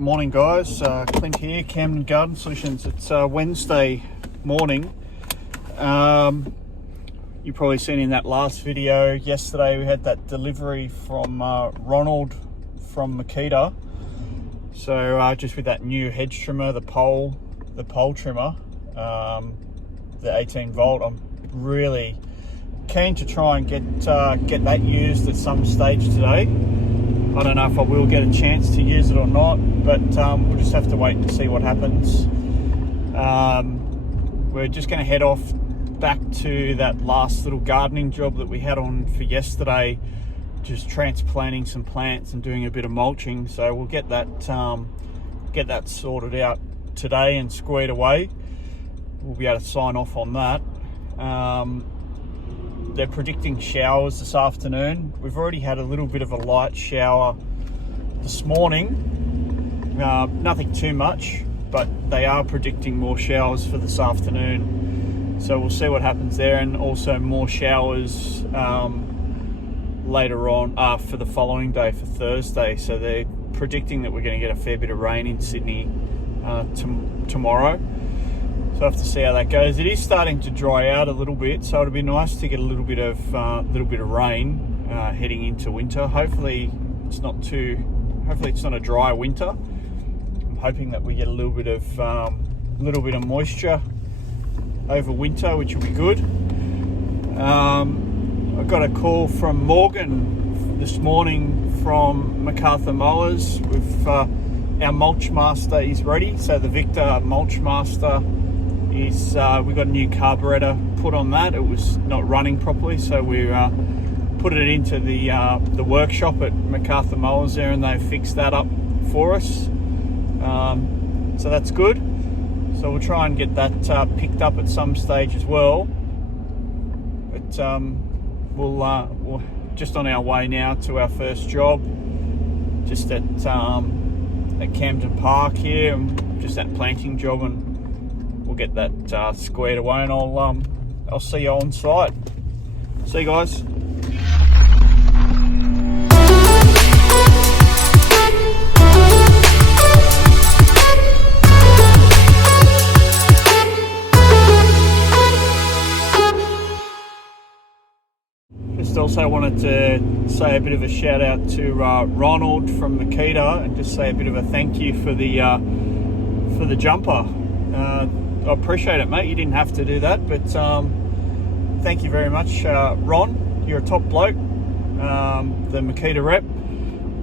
Morning guys, Clint here, Camden Garden Solutions. It's Wednesday morning. You've probably seen in that last video yesterday we had that delivery from Ronald from Makita. So just with that new hedge trimmer, the pole trimmer, the 18 volt, I'm really keen to try and get that used at some stage today. I don't know if I will get a chance to use it or not, but we'll just have to wait and see what happens. We're just going to head off back to that last little gardening job that we had on for yesterday, just transplanting some plants and doing a bit of mulching. So we'll get that sorted out today and squared away. We'll be able to sign off on that. They're predicting showers this afternoon. We've already had a little bit of a light shower this morning. Nothing too much, but they are predicting more showers for this afternoon. So we'll see what happens there, and also more showers later on for the following day, for Thursday. So they're predicting that we're going to get a fair bit of rain in Sydney tomorrow. So I have to see how that goes. It is starting to dry out a little bit, so it'll be nice to get a little bit of rain heading into winter. Hopefully it's not a dry winter. I'm hoping that we get a little bit of moisture over winter, which will be good. I got a call from Morgan this morning from MacArthur Mowers with our mulch master is ready. So the Victor mulch master is, we got a new carburetor put on that. It was not running properly, so we put it into the workshop at MacArthur Mowers there, and they fixed that up for us. So that's good. So we'll try and get that picked up at some stage as well. But we're just on our way now to our first job, just at Camden Park here, and just that planting job, and we'll get that squared away, and I'll see you on site. See you guys. Just also wanted to say a bit of a shout out to Ronald from Makita, and just say a bit of a thank you for the jumper. I appreciate it, mate. You didn't have to do that, but thank you very much, Ron. You're a top bloke. The Makita rep.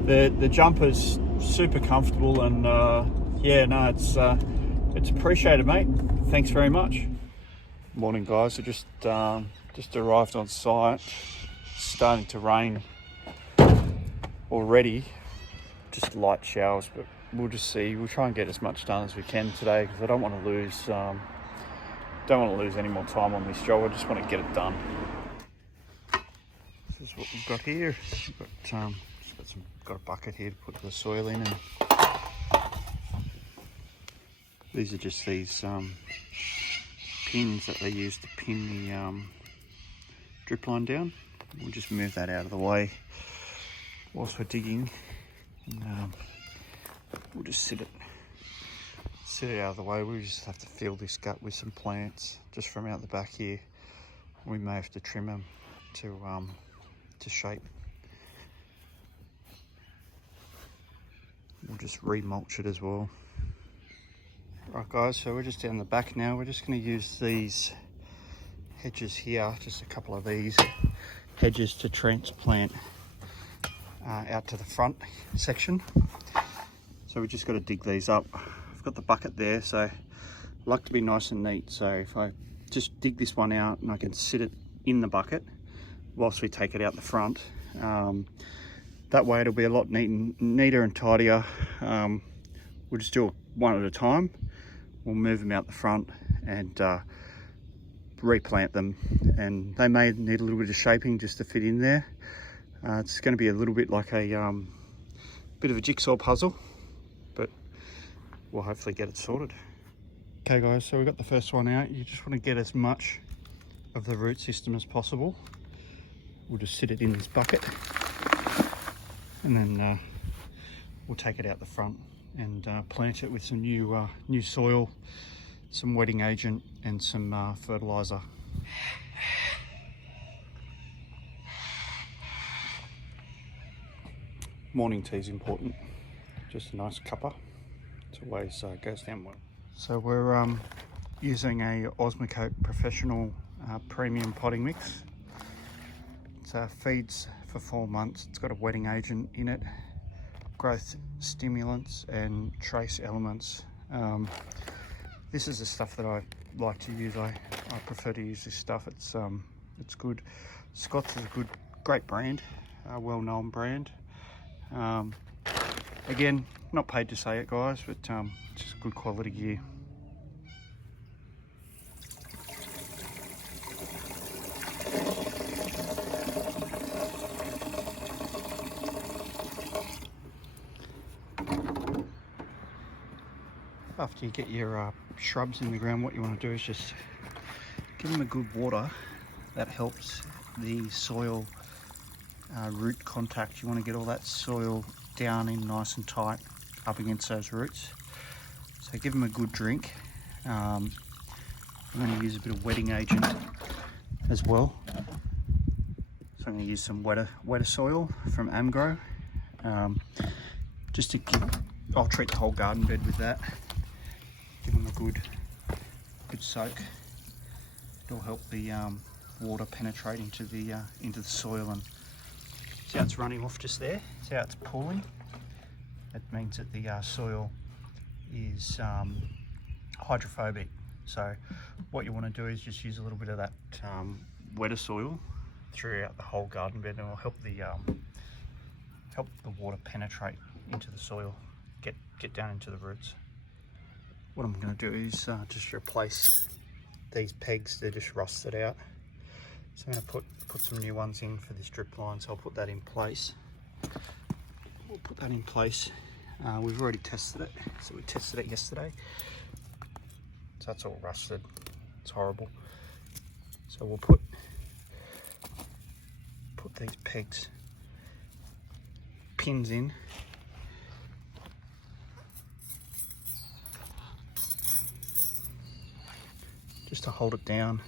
The jumper's super comfortable, and it's appreciated, mate. Thanks very much. Morning, guys. I just arrived on site. It's starting to rain already. Just light showers, but we'll just see. We'll try and get as much done as we can today, because I don't want to lose any more time on this job. I just want to get it done. This is what we've got here. We've got a bucket here to put the soil in, and these are just these pins that they use to pin the drip line down. We'll just move that out of the way whilst we're digging. And, we'll just sit it out of the way. We just have to fill this gut with some plants just from out the back here. We may have to trim them to shape. We'll just re-mulch it as well. Right guys, so we're just down the back now. We're just going to use these hedges here, just a couple of these hedges, to transplant out to the front section. So we just got to dig these up. I've got the bucket there, so I like to be nice and neat. So if I just dig this one out and I can sit it in the bucket whilst we take it out the front, that way it'll be a lot neater and tidier. We'll just do it one at a time. We'll move them out the front and replant them, and they may need a little bit of shaping just to fit in there. It's going to be a little bit like a bit of a jigsaw puzzle, but we'll hopefully get it sorted. Okay guys, so we've got the first one out. You just want to get as much of the root system as possible. We'll just sit it in this bucket, and then we'll take it out the front and plant it with some new soil, some wetting agent and some fertilizer. Morning tea is important, just a nice cuppa. It always goes down well. So we're using a Osmocote Professional Premium Potting Mix. It feeds for 4 months. It's got a wetting agent in it, growth stimulants and trace elements. This is the stuff that I like to use. I prefer to use this stuff. It's good. Scott's is a great brand, a well-known brand. Again, not paid to say it, guys, but just good quality gear. After you get your shrubs in the ground, what you want to do is just give them a good water. That helps the soil root contact. You want to get all that soil down in nice and tight up against those roots. So give them a good drink. I'm going to use a bit of wetting agent as well. So I'm going to use some wetter soil from Amgrow. Just to I'll treat the whole garden bed with that. Give them a good soak. It'll help the water penetrate into the soil. And see how it's running off just there? See how it's pooling? That means that the soil is hydrophobic. So what you want to do is just use a little bit of that wetter soil throughout the whole garden bed, and it'll help the water penetrate into the soil, get down into the roots. What I'm going to do is just replace these pegs. They're just rusted out. So I'm going to put some new ones in for this drip line, so I'll put that in place. We'll put that in place. We've already tested it, so we tested it yesterday. So that's all rusted. It's horrible. So we'll put these pins in. Just to hold it down.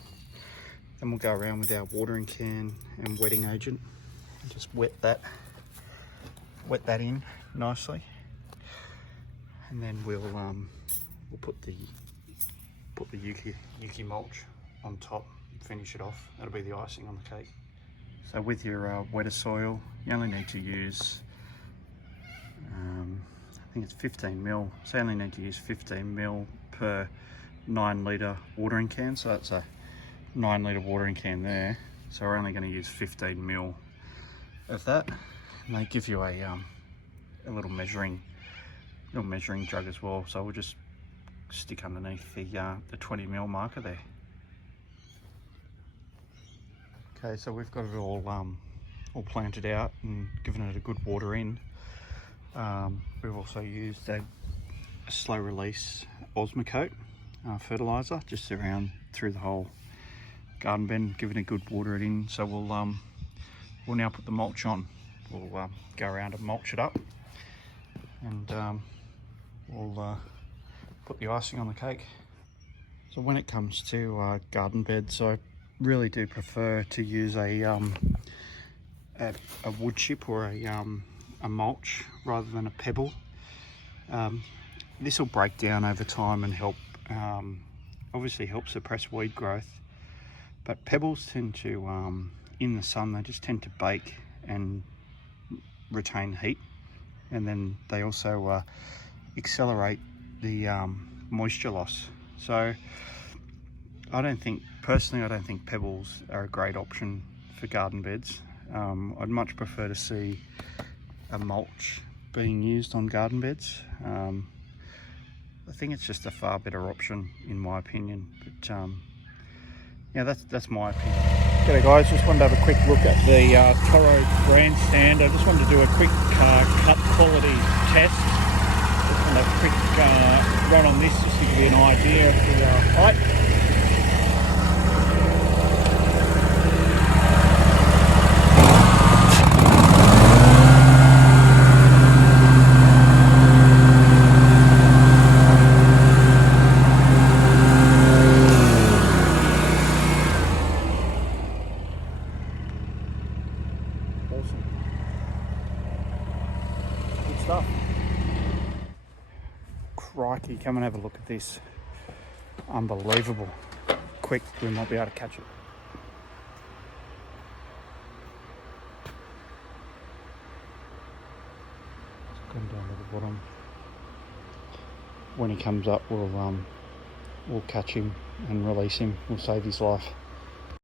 Then we'll go around with our watering can and wetting agent and just wet that in nicely. And then we'll put the Yuki mulch on top and finish it off. That'll be the icing on the cake. So with your wetter soil, you only need to use I think it's 15 mil. So you only need to use 15 mil per 9 litre watering can. So that's a 9 litre watering can there. So we're only going to use 15 mil of that. And they give you a little measuring jug as well. So we'll just stick underneath the 20 mil marker there. Okay, so we've got it all planted out and given it a good water in. We've also used a slow release Osmocote fertilizer just around through the whole garden bed, giving a good water it in. So we'll now put the mulch on. We'll go around and mulch it up, and we'll put the icing on the cake. So when it comes to garden beds, I really do prefer to use a wood chip or a mulch rather than a pebble. This will break down over time and help obviously help suppress weed growth, but pebbles tend to in the sun they just tend to bake and retain heat, and then they also accelerate the moisture loss. So I don't think pebbles are a great option for garden beds. I'd much prefer to see a mulch being used on garden beds. I think it's just a far better option in my opinion, but yeah, that's my opinion. G'day guys, just wanted to have a quick look at the Toro grandstand. I just wanted to do a quick cut quality test. Just want a quick run on this just to give you an idea of the height. stuff. Crikey, come and have a look at this. Unbelievable. Quick, we might be able to catch it. It's gone down to the bottom. When he comes up, we'll catch him and release him. We'll save his life.